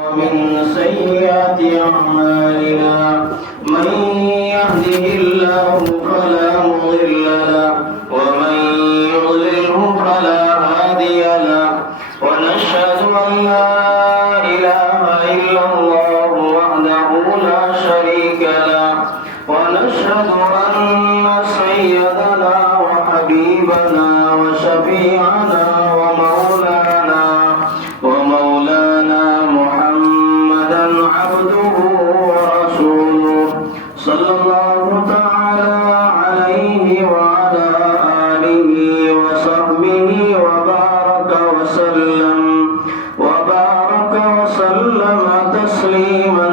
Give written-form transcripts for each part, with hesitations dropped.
ومن سيئات أعمالنا من يهده الله فلا مضل له ومن يضلله فلا هادي له ونشهد أن لا إله إلا الله وحده لا شريك له ونشهد أن سيدنا وحبيبنا وشفيعنا ومولانا محمدا عبده ورسوله صلى الله تعالى عليه وعلى آله وصحبه وبارك وسلم تسليما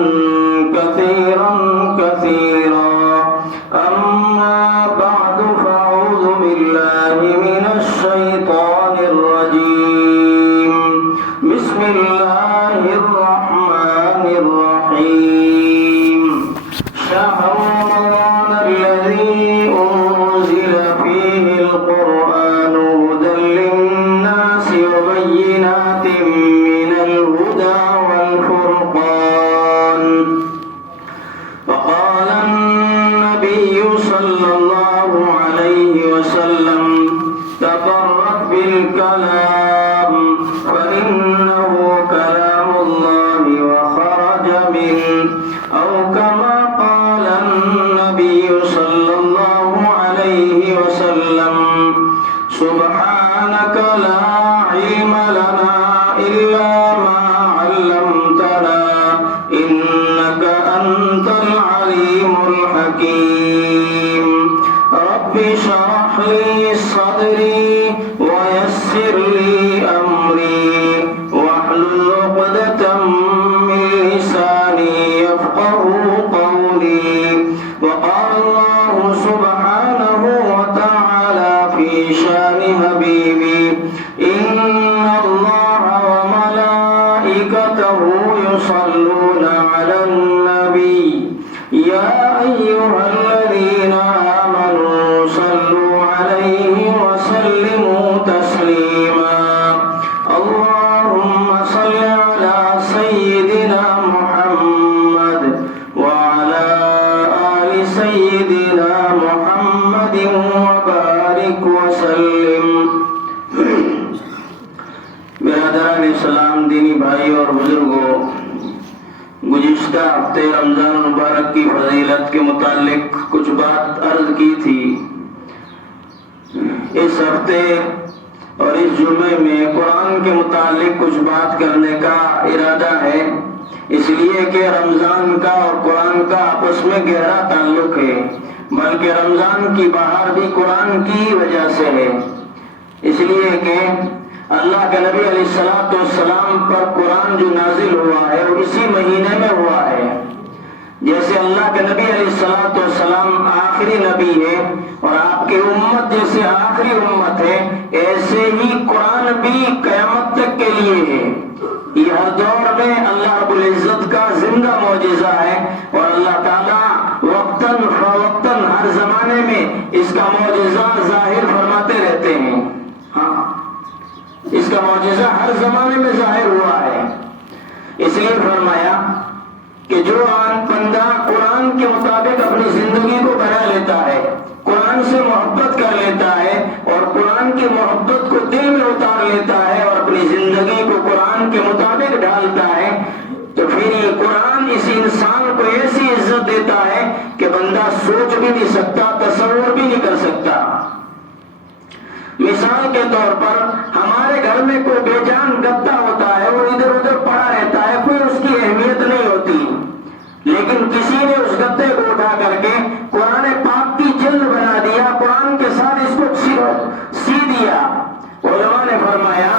كثيرا أما بعد فأعوذ بالله من الشيطان الرجيم بسم الله الرحمن الرحيم شهر رمضان الذي أنزل فيه القرآن هدى للناس وبينات من الهدى والفرقان وقال النبي صلى الله عليه وسلم تبرك بالكلام فإنه كلام الله وخرج منه أو كما قال النبي صلى الله عليه وسلم سبحانك لا علم لنا إلا ما علمتنا إنك أنت العليم الحكيم رب اشرح لي صدري ويسر لي أمري واحلل عقدة من لساني يفقه قولي وقال الله سبحانه وتعالى في شان حبيبي إن الله وملائكته يصلون على النبي يا أيها الذين آمنوا صلوا عليه وسلموا تسليما اللهم صل على سيدنا محمد وعلى آل سيدنا محمد وبارك وسلم برادران اسلام دینی بھائی اور بزرگوں گزشتہ ہفتے رمضان المبارک کی فضیلت کے متعلق کچھ بات عرض کی تھی اس ہفتے اور اس جمعے میں قرآن کے متعلق کچھ بات کرنے کا ارادہ ہے اس لیے کہ رمضان کا اور قرآن کا آپس میں گہرا تعلق ہے بلکہ رمضان کی بہار بھی قرآن کی وجہ سے ہے اس لیے کہ اللہ کے نبی علیہ السلام پر قرآن جو نازل ہوا ہے وہ اسی مہینے میں ہوا ہے جیسے اللہ کے نبی علیہ السلام آخری نبی ہے اور آپ کی امت جیسے آخری امت ہے ایسے ہی قرآن بھی قیامت تک کے لیے ہے یہ ہر دور میں اللہ رب العزت کا زندہ معجزہ ہے اور اللہ تعالیٰ وقتاً فوقتاً ہر زمانے میں اس کا معجزہ ظاہر فرماتے رہتے ہیں اس کا معجزہ ہر زمانے میں ظاہر ہوا ہے اس لیے فرمایا کہ جو بندہ قرآن کے مطابق اپنی زندگی کو بنا لیتا ہے قرآن سے محبت کر لیتا ہے اور قرآن کی محبت کو دل میں اتار لیتا ہے اور اپنی زندگی کو قرآن کے مطابق ڈالتا ہے تو پھر یہ قرآن اس انسان کو ایسی عزت دیتا ہے کہ بندہ سوچ بھی نہیں سکتا تصور بھی نہیں کر سکتا مثال کے طور پر ہمارے گھر میں کوئی بے جان گدا ہوتا ہے وہ ادھر ادھر پڑا رہتا ہے کوئی اس کی اہمیت نہیں ہوتی لیکن کسی نے اس گدے کو اٹھا کر کے قرآن پاک کی جلد بنا دیا قرآن کے ساتھ اس کو سی دیا علماء نے فرمایا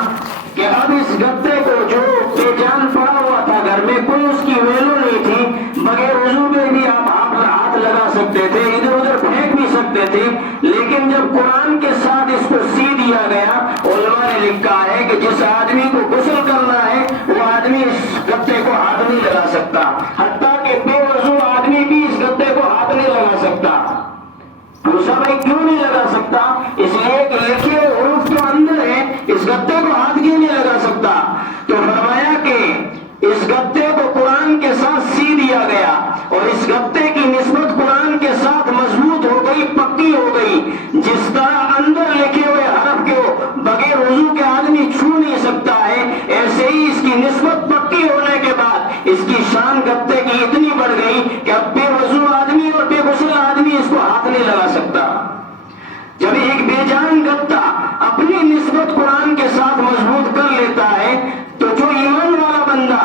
کہ اب اس گدے کو جو بے جان پڑا ہوا تھا گھر میں کوئی اس کی ویلو نہیں تھی بغیر وضو میں بھی آپ ہاتھ لگا سکتے تھے ادھر ادھر پھینک بھی سکتے تھے لیکن جب قرآن کے ساتھ اس کو سی دیا گیا علماء نے لکھا ہے کہ جس آدمی کو غسل کرنا ہے وہ آدمی اس گدے کو ہاتھ نہیں لگا سکتا حتیٰ کہ بے وضو آدمی بھی اس گدے کو ہاتھ نہیں لگا سکتا دوسرا بھائی کیوں نہیں لگا سکتا اس لیے کہ لکھے حروف تو اندر ہے اس گدے کو ہاتھ کیوں نہیں لگا سکتا تو فرمایا کہ اس گدے دیا گیا اور اس گتے کی نسبت قرآن کے ساتھ مضبوط ہو گئی، پکی ہو گئی. جس طرح اندر لکھے ہوئے حرف کو بغیر وضو کے آدمی چھو نہیں سکتا ہے، ایسے ہی اس کی نسبت پکی ہونے کے بعد اس کی شان گتے کی اتنی بڑھ گئی کہ اب بے وضو آدمی اور بے غسل آدمی اس کو ہاتھ نہیں لگا سکتا. جب ایک بے جان گتا اپنی نسبت قرآن کے ساتھ مضبوط کر لیتا ہے تو جو ایمان والا بندہ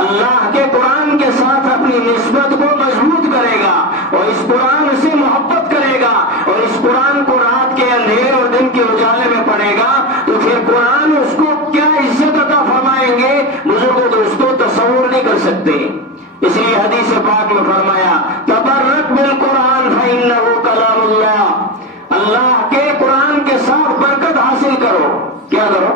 اللہ کے قرآن کے ساتھ اپنی نسبت کو مضبوط کرے گا اور اس قرآن سے محبت کرے گا اور اس قرآن کو رات کے اندھیرے اور دن کے اجالے میں پڑھے گا تو پھر قرآن اس کو کیا عزت عطا فرمائیں گے بزرگوں دوستوں تصور نہیں کر سکتے. اس لیے حدیث پاک میں فرمایا تبرک بالقرآن فإنہ کلام اللہ. اللہ کے قرآن کے ساتھ برکت حاصل کرو. کیا کرو؟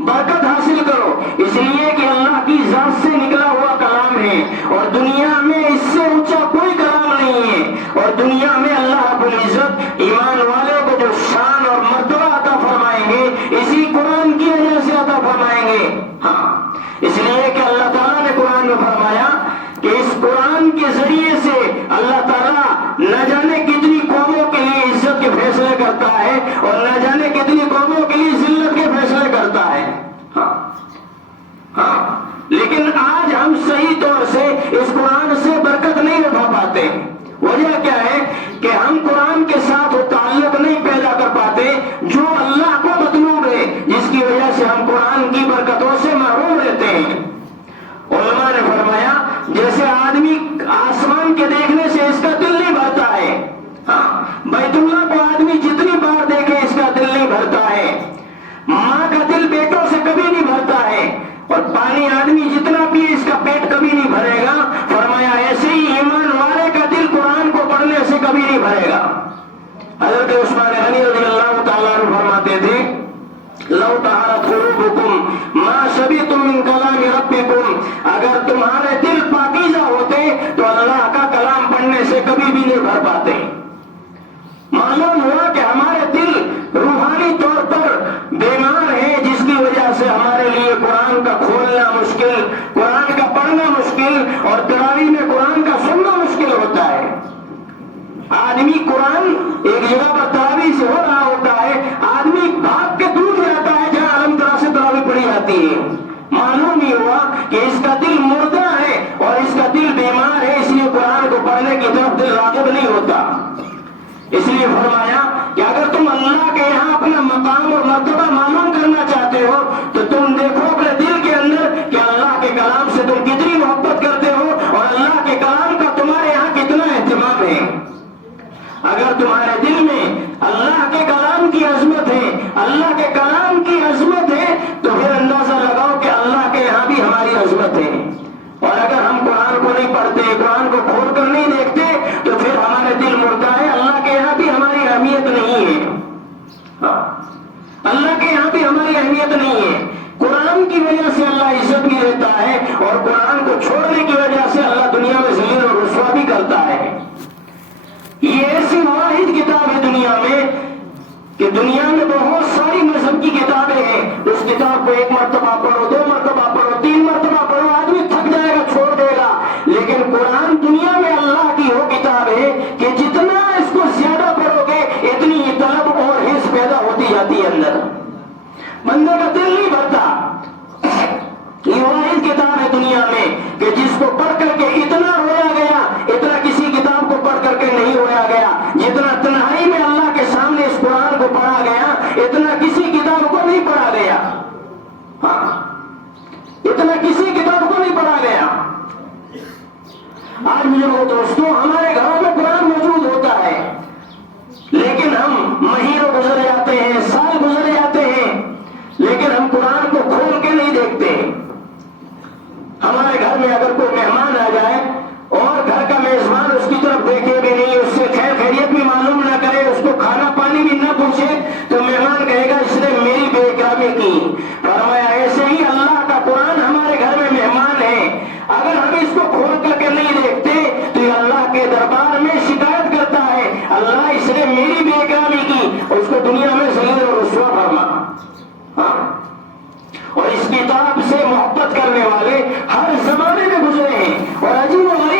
برکت حاصل کرو. اس لیے کہ اللہ کی ذات سے نکلا ہوا کلام ہے اور دنیا میں اس سے اونچا کوئی کلام نہیں ہے. اور دنیا میں اللہ رب العزت ایمان والے کو جو شان اور مرتبہ عطا فرمائیں گے اسی قرآن کی وجہ سے عطا فرمائیں گے. ہاں، اس لیے کہ اللہ تعالیٰ نے قرآن میں فرمایا کہ اس قرآن کے ذریعے سے اللہ تعالیٰ نہ جانے کتنی قوموں کے لیے عزت کے فیصلے کرتا ہے اور نہ جانے کتنی قوموں کے لیے ذلت کے فیصلے کرتا ہے. ہاں، لیکن آج ہم صحیح طور سے اس قرآن سے برکت نہیں اٹھا پاتے. وجہ کیا ہے کہ ہم قرآن کے ساتھ وہ تعلق نہیں پیدا کر پاتے جو اللہ کو مطلوب ہے، جس کی وجہ سے ہم قرآن کی برکتوں سے محروم رہتے ہیں. علماء نے فرمایا جیسے آدمی آسمان کے دیکھنے سے اس کا دل نہیں بھرتا ہے، ہاں، بیت اللہ کو آدمی جتنی بار دیکھے اس کا دل نہیں بھرتا ہے، ماں کا دل بیٹوں سے کبھی نہیں بھرتا ہے، اور پانی آدمی جتنا پیے اس کا پیٹ کبھی نہیں بھرے گا. فرمایا ایسے ہی ایمان والے کا دل قرآن کو پڑھنے سے کبھی نہیں بھرے گا. حضرت عثمان غنی رضی اللہ تعالیٰ عنہ فرماتے تھے لو طہرت قلوبکم ما شبعتم من کلام ربکم. اگر تمہارے دل پاکیزہ ہوتے تو اللہ کا کلام پڑھنے سے کبھی بھی نہیں بھر پاتے. معلوم ہوا کہ ہمارے دل روحانی طور پر بیمار ہے، جس کی وجہ سے ہمارے لیے قرآن کا کھولنا مشکل، قرآن کا پڑھنا مشکل اور تراویح میں قرآن کا سننا مشکل ہوتا ہے. آدمی قرآن ایک جگہ پر تراویح سے ہو رہا ہوتا ہے، آدمی بھاگ کے دور جاتا ہے جہاں علم طرح سے تراویح پڑھی جاتی ہے. معلوم ہی ہوا کہ اس کا دل مردہ ہے اور اس کا دل بیمار ہے، اس لیے قرآن کو پڑھنے کی طرف دل راغب نہیں ہوتا. اس لیے فرمایا کہ اگر تم اللہ کے یہاں اپنا مقام اور مرتبہ معلوم کرنا چاہتے ہو تو تم دیکھو اپنے دل کے اندر کہ اللہ کے کلام سے تم کتنی محبت کرتے ہو اور اللہ کے کلام کا تمہارے یہاں کتنا اہتمام ہے. اگر تمہارے دل میں اللہ کے کلام کی عظمت ہے، اللہ کے کلام کی عظمت ہے تو پھر اندازہ لگاؤ کہ اللہ کے یہاں بھی ہماری عظمت ہے. اور اگر ہم قرآن کو نہیں پڑھتے، قرآن کو کھول کر نہیں دیکھتے تو پھر ہمارے دل مڑتا ہے، اللہ کے یہاں بھی ہماری اہمیت نہیں ہے. اللہ کے یہاں بھی ہماری اہمیت نہیں ہے. قرآن کی وجہ سے اللہ عزت بھی دیتا ہے اور قرآن کو چھوڑنے کی وجہ سے اللہ دنیا میں ذلیل اور رسوا بھی کرتا ہے. یہ ایسی واحد کتاب ہے دنیا میں کہ دنیا میں بہت ساری مذہب کی کتابیں ہیں، اس کتاب کو ایک مرتبہ پڑھو، 2 مرتبہ پڑھو، 3 مرتبہ پڑھو، آدمی تھک جائے گا، چھوڑ دے گا. لیکن قرآن دنیا میں اللہ کی وہ کتاب ہے کہ جتنا اس کو زیادہ پڑھو گے اتنی طلب اور حرص پیدا ہوتی جاتی ہے اندر. بندے کا دل نہیں بھرتا. یہ واحد کتاب ہے دنیا میں کہ جس کو پڑھ کر کے اتنا رویا گیا، اتنا کسی کتاب کو پڑھ کر کے نہیں رویا گیا. جتنا تنہائی میں اللہ کے سامنے اس قرآن کو پڑھا گیا اتنا کسی کتاب کو نہیں پڑھا گیا. ہاں، اتنا کسی کتاب کو نہیں پڑھا گیا. آج میرے دوستوں ہمارے گھروں میں قرآن موجود ہوتا ہے لیکن ہم مہینوں گزر جاتے ہیں، سال گزر جاتے ہیں لیکن ہم قرآن کو کھول کے نہیں دیکھتے. ہمارے گھر میں اگر کوئی مہمان آ جائے اور گھر کا میزبان اس کی طرف دیکھے بھی نہیں، اس سے خیر خیریت بھی معلوم نہ کرے، اس کو کھانا پانی بھی نہ پوچھے تو مہمان کہے گا اس نے میری بے احترامی کی. فرمایا ایسے ہی اللہ کا قرآن ہمارے گھر میں مہمان ہے. اگر ہم اس کو کھول کر کے نہیں دیکھتے تو یہ اللہ کے دربار میں شکایت کرتا ہے، اللہ اس نے میری بے احترامی کی، اور اس کو دنیا میں ذلیل اور رسوا فرما. اور اس کتاب سے محبت کرنے والے ہر زمانے میں گزرے ہیں اور عجیب و غریب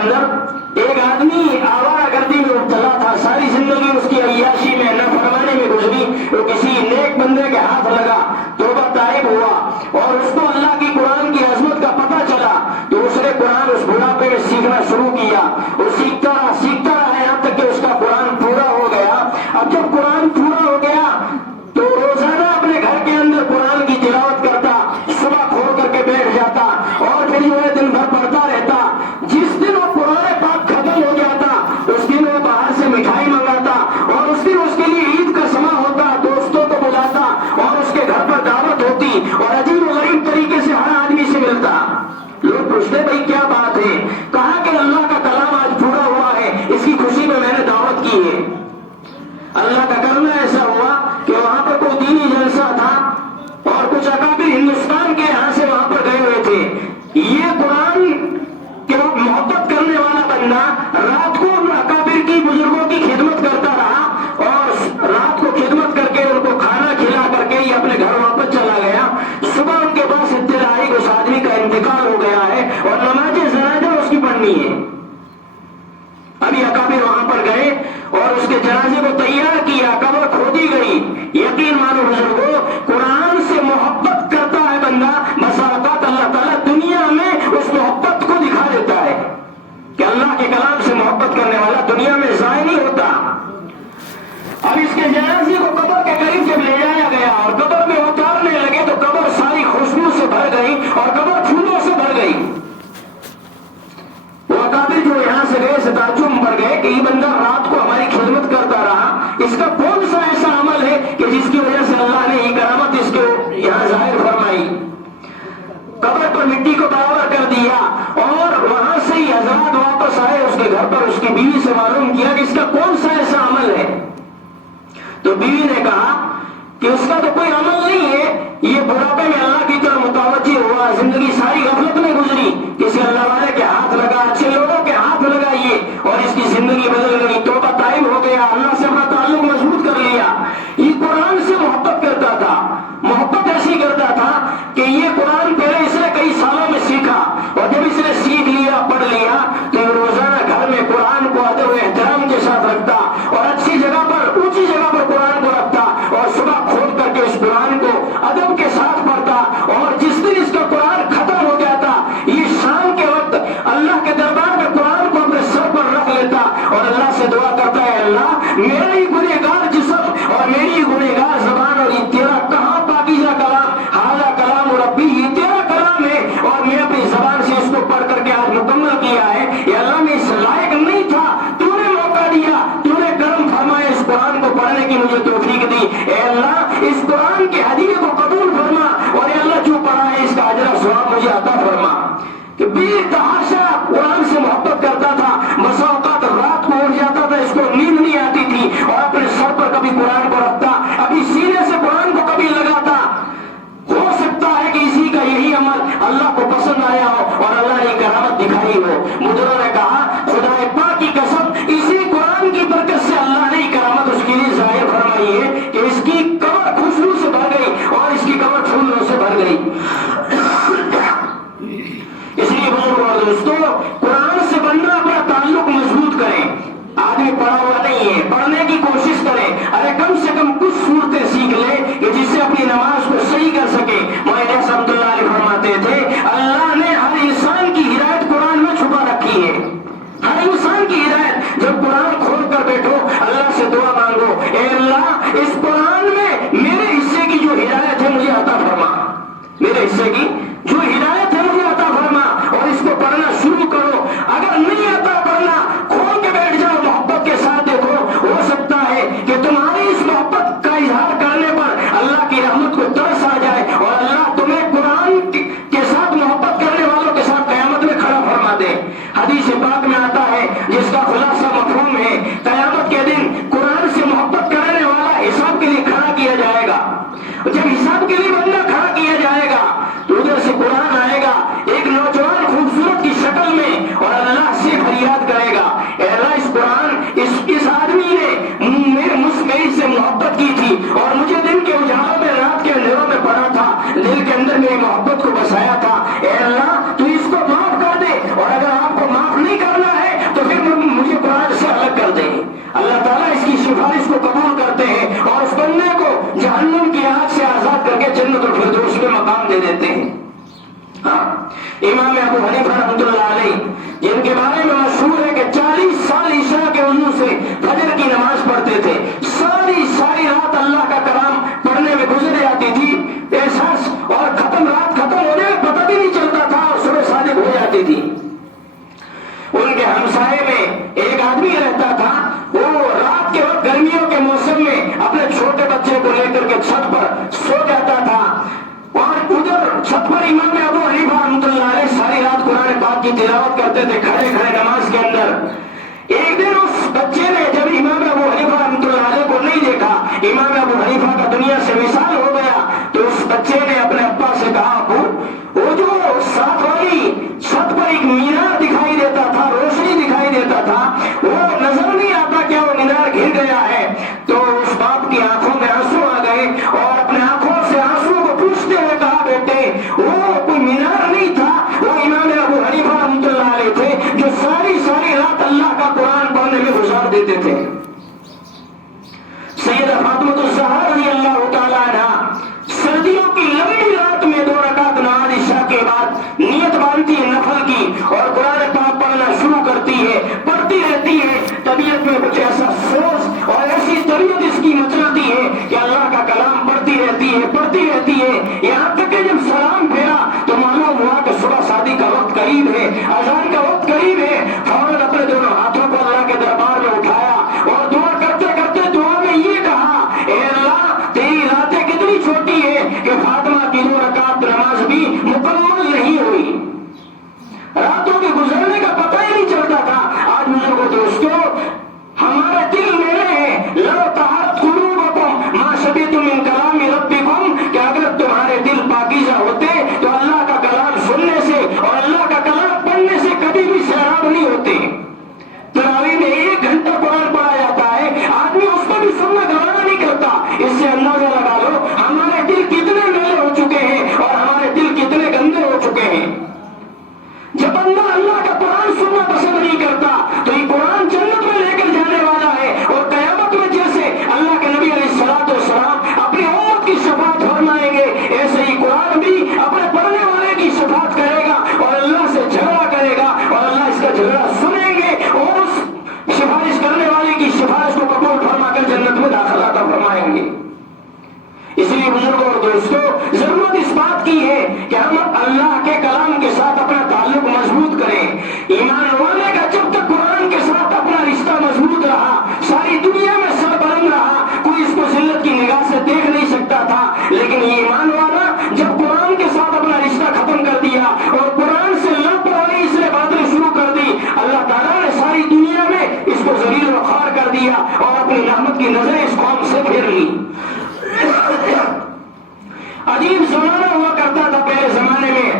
اندر ایک آدمی آوارہ گردی میں مبتلا تھا، ساری زندگی اس کی عیاشی میں نافرمانی میں گزری، وہ کسی نیک بندے کے ہاتھ لگا، توبہ طائب ہوا اور اس کو اللہ کی قرآن کی عظمت کا پتہ چلا تو اس نے قرآن اس بڑھاپے میں سیکھنا شروع کیا، وہ سیکھتا رہا یہاں تک کہ اس کا قرآن پورا ہو گیا۔ اب جب قرآن پورا ہو گیا تو روزانہ اپنے گھر کے اندر قرآن کی تلاوت کرتا، صبح کھول کر کے بیٹھ جاتا اور پھر جو ہے دن بھر پڑھتا رہتا۔ جس دن وہ قرآن پاک ختم ہو جاتا اس دن وہ باہر سے مٹھائی منگاتا اور اس دن اس کے لیے عید کا سماں ہوتا، دوستوں کو بلاتا اور اس کے گھر پر دعوت ہوتی اور عجیب و غریب طریقے سے ہر آدمی سے ملتا۔ لوگ پوچھتے بھائی کیا بات ہے؟ کہا کہ اللہ کا کلام آج پورا ہوا ہے، اس کی خوشی میں نے دعوت کی ہے۔ اللہ کا کرنا ایسا ہوا کہ وہاں پر کوئی دینی جلسہ تھا اور کچھ اکابر ہندوستان کے یہاں سے وہاں پر گئے ہوئے تھے۔ یہ قرآن کے محبت کرنے والا بندہ رات کو ان اکابر کی بزرگوں کی خدمت کرتا رہا اور رات کو خدمت کر کے ان کو کھانا کھلا کر کے یہ اپنے گھر واپس چلا گیا۔ صبح ان کے پاس اطلاع آئی کہ اس آدمی کا انتقال ہو گیا ہے اور نماز جنازہ اس کی پڑھنی ہے۔ ابھی اکابر وہاں پر گئے اور اس کے جنازے کو تیار کیا، قبر کھودی گئی۔ یقین مانو بزرگوں، قرآن سے محبت کرتا ہے بندہ، بسا اوقات اللہ تعالیٰ دنیا میں اس محبت کو دکھا دیتا ہے کہ اللہ کے کلام سے محبت کرنے والا دنیا میں ضائع نہیں ہوتا۔ اب اس کے جنازے کو قبر کے قریب جب لے جایا گیا اور قبر میں اتارنے لگے تو قبر ساری خوشبو سے بھر گئی اور قبر پھولوں سے بھر گئی۔ وہ اکابر جو یہاں سے گئے سے تعجب بڑھ گئے کہ یہ بندہ رات کو ہماری خدمت کرتا رہا، اس کا کون سا ایسا عمل ہے کہ جس کی وجہ سے اللہ نے یہ کرامت اس کے یہاں ظاہر فرمائی۔ قبر پر مٹی کو برابر کر دیا اور وہاں سے ہی حضرات واپس آئے اس کے گھر پر، اس کی بیوی سے معلوم کیا کہ اس کا کون سا ایسا عمل ہے۔ تو بیوی نے کہا کہ اس کا تو کوئی عمل نہیں ہے، یہ بڑھاپے میں اللہ کی طرف متوجہ ہوا، زندگی ساری غفلت میں گزری، کسی اللہ والے کے ہاتھ لگا، اچھے لوگوں کے ہاتھ لگائیے اور اس کی زندگی بدل گئی، توبہ طائب ہو گیا، اللہ سے اپنا تعلق مضبوط کر لیا۔ یہ قرآن سے محبت کرتا تھا، محبت ایسی کرتا تھا کہ یہ قرآن پہلے اس نے کئی سالوں میں سیکھا اور جب اس نے سیکھ لیا، پڑھ لیا تو یہ روزانہ گھر میں قرآن کو ادب و احترام کے ساتھ رکھتا اور اچھی جگہ پر، اونچی جگہ پر قرآن کو رکھتا اور صبح کھول کر کے اس قرآن کو ادب کے ساتھ پڑھتا اور جس دن اس کا قرآن ختم ہو جاتا یہ شام کے وقت اللہ کے دربار میں قرآن کو اپنے سر پر رکھ لیتا اور اللہ سے دعا کرتا ہے، اللہ میرا ہی گنہگار جسم اور میری ہی گنہگار زبان اور یہ تیرا کہاں پاکیزہ کلام، ہذا کلام ربی، یہ تیرا کلام ہے اور میں اپنی زبان سے اس کو پڑھ کر کے آج مکمل کیا ہے۔ یہ اللہ میں اس لائق نہیں تھا، تو نے موقع دیا، تو نے کرم فرمایا، اس قرآن کو پڑھنے کی مجھے توفیق دی۔ اے اللہ اس قرآن کے ہدیے کو قبول فرما اور اے اللہ جو پڑھا ہے اس کا اجر و ثواب مجھے عطا فرما۔ کہ بے تحاشا قرآن سے محبت کرتا تھا، بسا اوقات رات کو اٹھ جاتا تھا، اس کو نیند نہیں آتی تھی اور اپنے سر پر کبھی قرآن کو رکھتا، ابھی سینے سے قرآن کو کبھی لگاتا۔ ہو سکتا ہے کہ اسی کا یہی عمل اللہ کو پسند آیا ہو اور اللہ نے کرامت دکھائی ہو۔ بزرگوں نے کہا خدا پاک کی قسم اسی قرآن کی برکت سے اللہ نے کرامت اس کے لیے ظاہر فرمائی ہے کہ اس کی قبر خوشبو سے بھر گئی اور اس کی قبر پھولوں سے بھر گئی۔ اس لیے بزرگوں اور دوستوں، قرآن سے بندہ اپنا تعلق مضبوط کرے۔ آدمی پڑھا ہوا نہیں ہے، پڑھنے کی کوشش کرے، ارے کم سے کم کچھ صورتیں سیکھ لے کہ جس سے اپنی نماز کو صحیح کر سکے۔ مولانا رحمۃ اللہ علیہ فرماتے تھے اللہ نے ہر انسان کی ہدایت قرآن میں چھپا رکھی ہے، ہر انسان کی ہدایت۔ جب قرآن کھول کر بیٹھو اللہ سے دعا مانگو، اے اللہ اس قرآن میں میرے حصے کی جو ہدایت ہے مجھے عطا فرما، میرے حصے کی جو ہدایت ہے مجھے عطا فرما اور اس کو پڑھنا شروع کرو۔ اگر نہیں آتا پڑھنا کھول کے بیٹھ جاؤ، محبت کے ساتھ دیکھو، ہو سکتا ہے کہ تمہاری اس محبت کا اظہار کرنے پر اللہ کی رحمت کو ترس آ جائے اور اللہ تمہیں قرآن کے ساتھ محبت کرنے والوں کے ساتھ قیامت میں کھڑا فرما دے۔ حدیث پاک میں آتا ہے جس کا خلاصہ مفہوم ہے قیامت کے دن قرآن سے محبت کرنے والا حساب کے لیے کھڑا کیا جائے گا۔ جب حساب کے لیے بندہ کھڑا کیا جائے گا تو ادھر سے قرآن آئے گا ایک نوجوان خوبصورت کی شکل میں اور اللہ سے فریاد کرے گا، اے اللہ اس قرآن اس آدمی نے میری سے محبت کی تھی اور مجھے دن کے اجالوں میں رات کے اندھیروں میں پڑھا تھا، دل کے اندر میری محبت کو بسایا تھا، اے اللہ تو اس کو معاف کر دے اور اگر آپ کو معاف نہیں کرنا ہے امام ابو حنیفہ رحمۃ اللہ علیہ، جن کے بارے میں مشہور ہے کہ 40 سال عشاء کے وضو سے فجر کی نماز پڑھتے تھے، ساری رات اللہ کا کلام پڑھنے میں گزر جاتی تھی، احساس اور رات ختم ہونے میں پتہ بھی نہیں چلتا تھا اور صبح صادق ہو جاتی تھی۔ ان کے ہمسائے میں ایک آدمی رہتا تھا، وہ رات کے وقت گرمیوں کے موسم میں اپنے چھوٹے بچے کو لے کر کے چھت پر سو جاتا تھا، اور ادھر چھت پر امام ابو حنیفہ رحمۃ اللہ علیہ ساری رات قرآن پاک کی تلاوت کرتے تھے کھڑے کھڑے نماز کے اندر۔ ایک دن اس بچے نے جب امام ابو حنیفہ رحمۃ اللہ علیہ کو نہیں دیکھا، امام ابو حنیفہ کا دنیا سے وصال ہو گیا، تو اس بچے نے اپنے ابا سے کہا، ابو وہ جو ساتھ والی چھت پر ایک مینار دکھائی دیتا تھا، روشنی دکھائی دیتا تھا، وہ نظر نہیں آتا کیا وہ مینار گر گیا ہے؟ تو اس باپ کی آنکھوں میں آنسو آ گئے اور اپنے آنکھوں سے آنسو کو پوچھتے ہوئے کہا، بیٹے وہ کوئی مینار نہیں تھا، وہ امام ابو حنیفہ رحمۃ اللہ علیہ تھے جو ساری رات اللہ کا قرآن پڑھنے میں گزار دیتے تھے۔ سیدہ فاطمہ الزہرا رضی اللہ تعالیٰ عنہا سردیوں کی لمبی رات میں 2 رکعت نماز عشاء کے بعد نیت باندھتی ہے نفل کی اور قرآن پاک پڑھنا شروع کرتی ہے، پڑھتی رہتی ہے، طبیعت میں کچھ ایسا سوز اور ایسی طبیعت اس کی مچلتی ہے کہ اللہ کا کلام پڑھتی رہتی ہے، یہاں تک کہ جب سلام پھیرا تو معلوم ہوا کہ صبح شادی کا وقت قریب ہے، اذان کا وقت قریب ہے، فوراً اپنے دونوں ہاتھوں کو اللہ کے دربار میں اٹھایا اور دعا کرتے کرتے دعا میں یہ کہا، اے اللہ تیری راتیں کتنی چھوٹی ہے کہ فاطمہ کی 2 رکعت نماز بھی مکمل نہیں ہوئی، راتوں کے گزرنے کا پتہ ہی نہیں چلتا تھا۔ آج بزرگوں دوستوں، ہمارے دل میرے ہیں، لو طہرت قلوبکم ما شبعتم من کلام ربکم، کہ اگر تمہارے دل پاکیزہ ہوتے تو اللہ کا کلام سننے سے اور اللہ کا کلام پڑھنے سے کبھی بھی سیراب نہیں ہوتے۔ تراویح میں 1 گھنٹہ قرآن پڑھا جاتا ہے، آدمی اس کو بھی سننا گوارا نہیں کرتا، اس سے اندازہ لگا لو ہمارے دل کتنے میلے ہو چکے ہیں اور ہمارے دل کتنے گندے ہو چکے ہیں۔ جب بندہ اللہ کا قرآن سننا پسند نہیں کرتا تو یہ قرآن جنت میں لے کر جانے والا ہے، اور قیامت میں جیسے اللہ کے نبی علیہ الصلوۃ والسلام اپنی امت کی شفاعت فرمائیں گے، ایسے ہی قرآن بھی اپنے پڑھنے والے کی شفاعت کرے گا اور اللہ سے جھگڑا کرے گا، اور اللہ اس کا جھگڑا سنیں گے اور اس سفارش کرنے والے کی سفارش کو قبول فرما کر جنت میں داخلہ عطا فرمائیں گے۔ اس لیے بزرگوں اور دوستوں، ضرورت اس بات کی ہے کہ ہم اللہ کے کلام کے ساتھ اپنا تعلق مضبوط کریں۔ ایمان والے کا جب تک قرآن کے ساتھ اپنا رشتہ مضبوط رہا، ساری دنیا میں سر بلند رہا، کوئی اس کو ذلت کی نگاہ سے دیکھ نہیں سکتا تھا، لیکن یہ ایمان والا جب قرآن کے ساتھ اپنا رشتہ ختم کر دیا اور قرآن سے لاپرواہی اس نے باتیں شروع کر دی، اللہ تعالیٰ نے ساری دنیا میں اس کو ذلیل و خوار کر دیا اور اپنی رحمت کی نظریں اس قوم سے پھیر لی۔ عجیب زمانہ ہوا کرتا تھا پہلے زمانے میں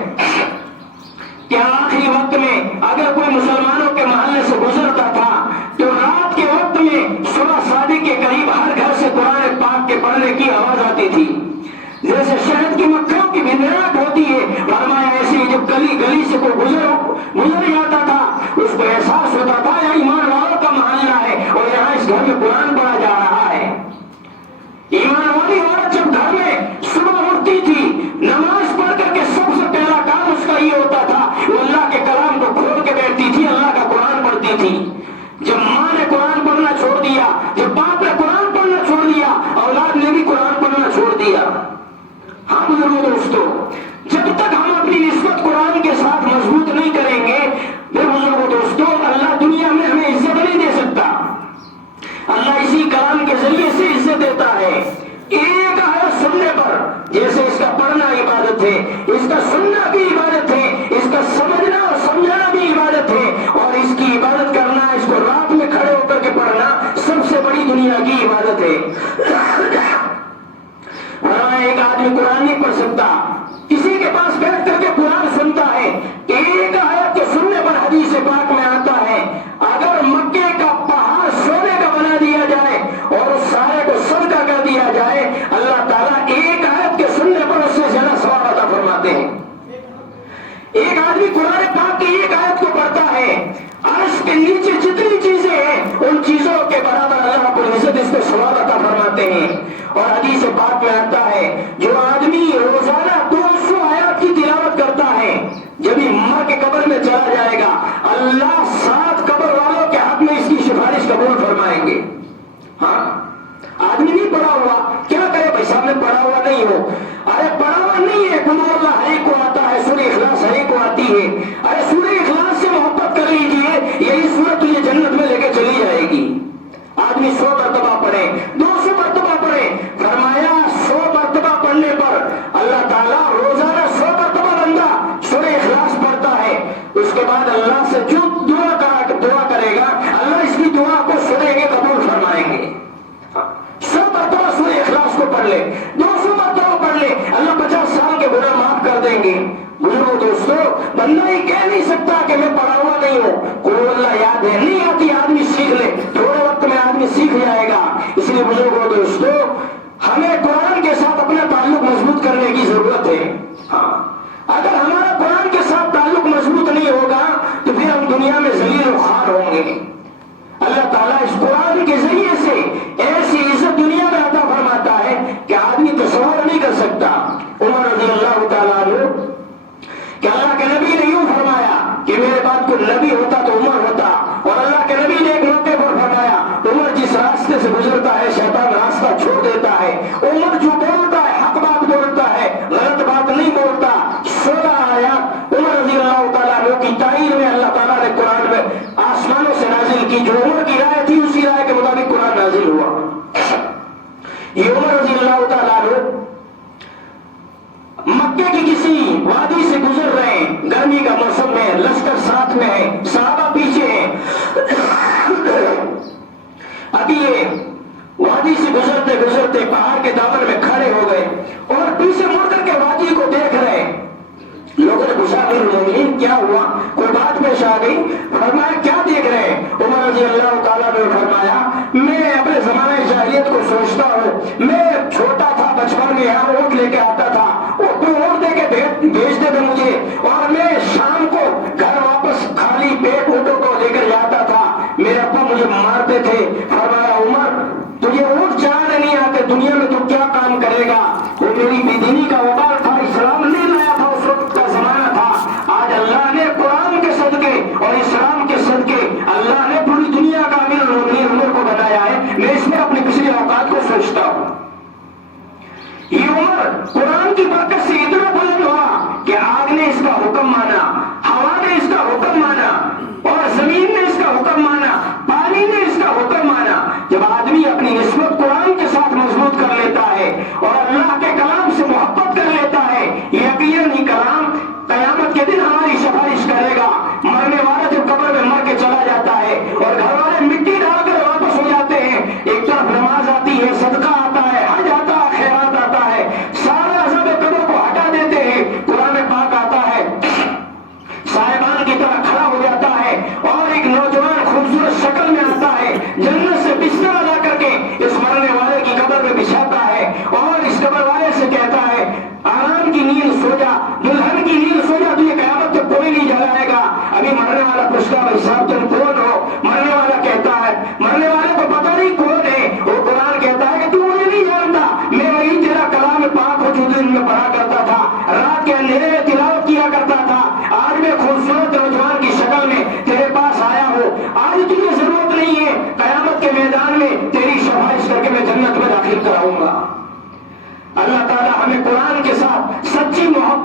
کہ آخری وقت میں اگر کوئی مسلمانوں کے محلے سے گزرتا تھا تو رات کے وقت میں صبح صادق کے قریب ہر گھر سے قرآن پاک کے پڑھنے کی آواز آتی تھی، جیسے شہد کی مکھیوں کی بھنجھلاہٹ ہوتی ہے۔ فرمایا ایسے ہی جب گلی سے کوئی گزر جاتا تھا، اس کو احساس ہوتا تھا یہاں ایمان والوں کا محلہ ہے اور یہاں اس گھر میں قرآن پڑھا جا رہا ہے۔ ایمان والی عورت جب گھر میں صبح اٹھتی تھی، نماز پڑھ کر کے سب سے پہلا کام اس کا یہ ہوتا تھا، وہ اللہ کے کلام کو کھول کے بیٹھتی تھی، اللہ کا قرآن پڑھتی تھی۔ جب ماں نے قرآن پڑھنا چھوڑ دیا، جب باپ نے قرآن پڑھنا چھوڑ دیا، اولاد نے بھی قرآن پڑھنا چھوڑ دیا۔ ہاں بزرگوں دوستوں، جب تک ہم اپنی نسبت قرآن کے ساتھ مضبوط نہیں کریں گے، پھر بزرگوں دوستوں اللہ دنیا میں ہمیں عزت نہیں دے سکتا۔ اللہ اسی کلام کے ذریعے سے عزت دیتا ہے۔ ایک آیت سننے پر، جیسے اس کا پڑھنا عبادت ہے، اس کا سننا بھی عبادت ہے، اس کا سمجھنا اور سمجھنا بھی عبادت ہے، اور اس کی عبادت کرنا، اس کو رات میں کھڑے ہو کر کے پڑھنا سب سے بڑی دنیا کی عبادت ہے۔ ایک آدمی قرآن نہیں پڑھ سکتا، کسی کے پاس بیٹھ کر کے قرآن سنتا ہے، ایک آیت کے سننے پر حدیث پاک میں آتا ہے اگر مکے کا پہاڑ سونے کا بنا دیا جائے اور اس سارے کو صدقہ کر دیا جائے، اللہ تعالیٰ ایک آیت کے سننے پر اس سے زیادہ ثواب عطا فرماتے ہیں۔ ایک آدمی قرآن پاک کی ایک آیت کو پڑھتا ہے، عرش کے نیچے جتنی چیزیں ہیں ان چیزوں کے برابر اللہ رب العزت اس کو ثواب عطا فرماتے ہیں۔ اور حدیث پاک میں آتا ہے جو آدمی روزانہ 200 آیات کی تلاوت کرتا ہے، جب قبر میں چلا جائے گا، اللہ 7 قبر والوں کے حق میں اس کی سفارش قبول فرمائیں گے۔ ہاں آدمی نہیں پڑھا ہوا، کیا کرے بھائی صاحب میں پڑھا ہوا نہیں ہو؟ ارے پڑھا ہوا نہیں ہے، قل هو اللہ ہر ایک کو آتا ہے، سورہ اخلاص ہر ایک کو آتی ہے۔ ارے سورہ اخلاص سے محبت کر لیجئے، یہی سورت تجھے جنت میں لے کے چلی جائے گی۔ آدمی 100 مرتبہ پڑھے، 200 مرتبہ پڑھے، فرمایا 100 مرتبہ پڑھنے پر اللہ تعالیٰ روزانہ 100 مرتبہ بندہ سورہ اخلاص پڑھتا ہے، اس کے بعد اللہ سے جو دعا کرے گا اللہ اس کی دعا کو سنے گے، قبول فرمائیں گے۔ 100 مرتبہ سورہ اخلاص کو پڑھ لے، 200 مرتبہ پڑھ لے، اللہ 50 سال کے گناہ معاف کر دیں گے۔ بزرگوں دوستو، بندہ یہ کہہ نہیں سکتا کہ میں پڑھا ہوا نہیں ہوں، قل اللہ یاد ہے، نہیں آتی آدمی سیکھ لے، تھوڑے وقت میں آدمی سیکھ جائے گا۔ اس لیے بزرگوں دوستو، ہمیں قرآن کے ساتھ اپنا تعلق مضبوط کرنے کی ضرورت ہے۔ ہاں اگر ہمارا قرآن کے ساتھ تعلق مضبوط نہیں ہوگا تو پھر ہم دنیا میں ذلیل و خوار ہوں گے۔ اللہ تعالیٰ اس قرآن کے ذریعے سے ایسی عزت دنیا میں عطا فرماتا ہے کہ آدمی تصور نہیں کر سکتا۔ عمر رضی اللہ تعالیٰ عنہ کہ اللہ کے نبی نے یوں فرمایا کہ میرے بعد کوئی نبی ہوتا تو عمر ہوتا، اور اللہ کے نبی نے ایک موقع پر فرمایا عمر جس راستے سے گزرتا ہے شیطان راستہ چھوڑ دیتا ہے، عمر جو بولتا ہے حق بات بولتا ہے، غلط بات نہیں بولتا۔ 16 آیات عمر رضی اللہ تعالیٰ عنہ کی تائید میں اللہ تعالیٰ نے قرآن میں آسمانوں سے نازل کی، جو عمر کی رائے تھی اسی رائے کے مطابق قرآن نازل ہوا۔ یہ عمر رضی اللہ تعالیٰ عنہ مکے کی کسی وادی سے گزر رہے ہیں، گرمی کا موسم ہے، لشکر ساتھ میں ہے، صحابہ پیچھے ہیں۔ ابھی یہ وادی سے گزرتے گزرتے پہاڑ کے دامن میں کھڑے ہو گئے اور پیچھے مڑ کر کے وادی کو دیکھ رہے ہیں۔ لوگوں نے پوچھا امیر المومنین کیا ہوا، کوئی بات پیش آ گئی؟ فرمایا کیا دیکھ رہے ہیں؟ عمر رضی اللہ تعالیٰ نے فرمایا میں اپنے زمانے جاہلیت کو سوچتا ہوں، میں چھوٹا تھا بچپن میں یہاں اونٹ لے کے آتا تھا، اونٹ دے کے بھیجتے تھے مجھے، اور میں شام کو گھر واپس خالی پیٹ اونٹوں کو لے کر جاتا تھا، میرے ابا مجھے مارتے تھے۔ فرمایا عمر تجھے اونٹ چلانے نہیں آتے، دنیا میں تو کیا کام کرے گا؟ وہ میری بے دینی کا وبال تھا، اسلام نہیں لایا تھا، اس وقت کا زمانہ تھا۔ آج اللہ نے قرآن کے صدقے اور اسلام کے صدقے اللہ نے پوری دنیا کا امیر المومنین عمر کو بنایا ہے۔ میں اس میں اپنے پچھلے اوقات کو سوچتا ہوں، یہ عمر قرآن کی برکت سے اتنا بلند ہوا کہ آگ نے اس کا حکم مانا، ہوا نے اس کا حکم مانا، اور زمین نے اس کا حکم مانا، پانی نے اس کا حکم مانا۔ جب آدمی اپنی نسبت قرآن کے ساتھ مضبوط کر لیتا ہے اور اللہ کے کلام سے محبت کر لیتا ہے، یقیناً ہی کلام قیامت کے دن ہماری سفارش کرے گا۔ مرنے والا جب قبر میں مر کے چلا جاتا ہے اور گھر والے مٹی ڈال کر واپس ہو جاتے ہیں، ایک طرف نماز آتی ہے، صدقہ آتا ہے، حج آتا ہے، خیرات آتا ہے، سارے عذاب قبر کو ہٹا دیتے ہیں، قرآن پاک آتا ہے، صاحبان کی طرح کھڑا ہو جاتا ہے اور ایک نوجوان خوبصورت شکل میں آتا ہے، جنت سے بستر لا کر کے اس مرنے والے کی قبر میں بچھاتا ہے اور اس قبر والے سے کہتا ہے آرام کی نیند سو جا، دلہن کی نیند سو جا، تجھے قیامت تک کوئی نہیں جلائے گا۔ ابھی مرنے والا پوچھتا بھائی صاحب تم کون ہو؟ مرنے والا کہتا ہے، مرنے والے کو پتہ نہیں کون ہے، وہ قرآن کہتا ہے کہ تو مجھے نہیں جانتا، میں وہی تیرا کلام پاک ہو جو دن میں پڑھا کرتا تھا، رات کے اندھیرے میں تلاوت کیا کرتا تھا، آج میں خوبصورت نوجوان کی شکل میں تیرے پاس آیا ہوں، آج تجھے ضرورت نہیں ہے، قیامت کے میدان میں تیری سفارش کر کے میں جنت میں داخل کراؤں گا۔ اللہ تعالیٰ ہمیں قرآن کے ساتھ سچی محبت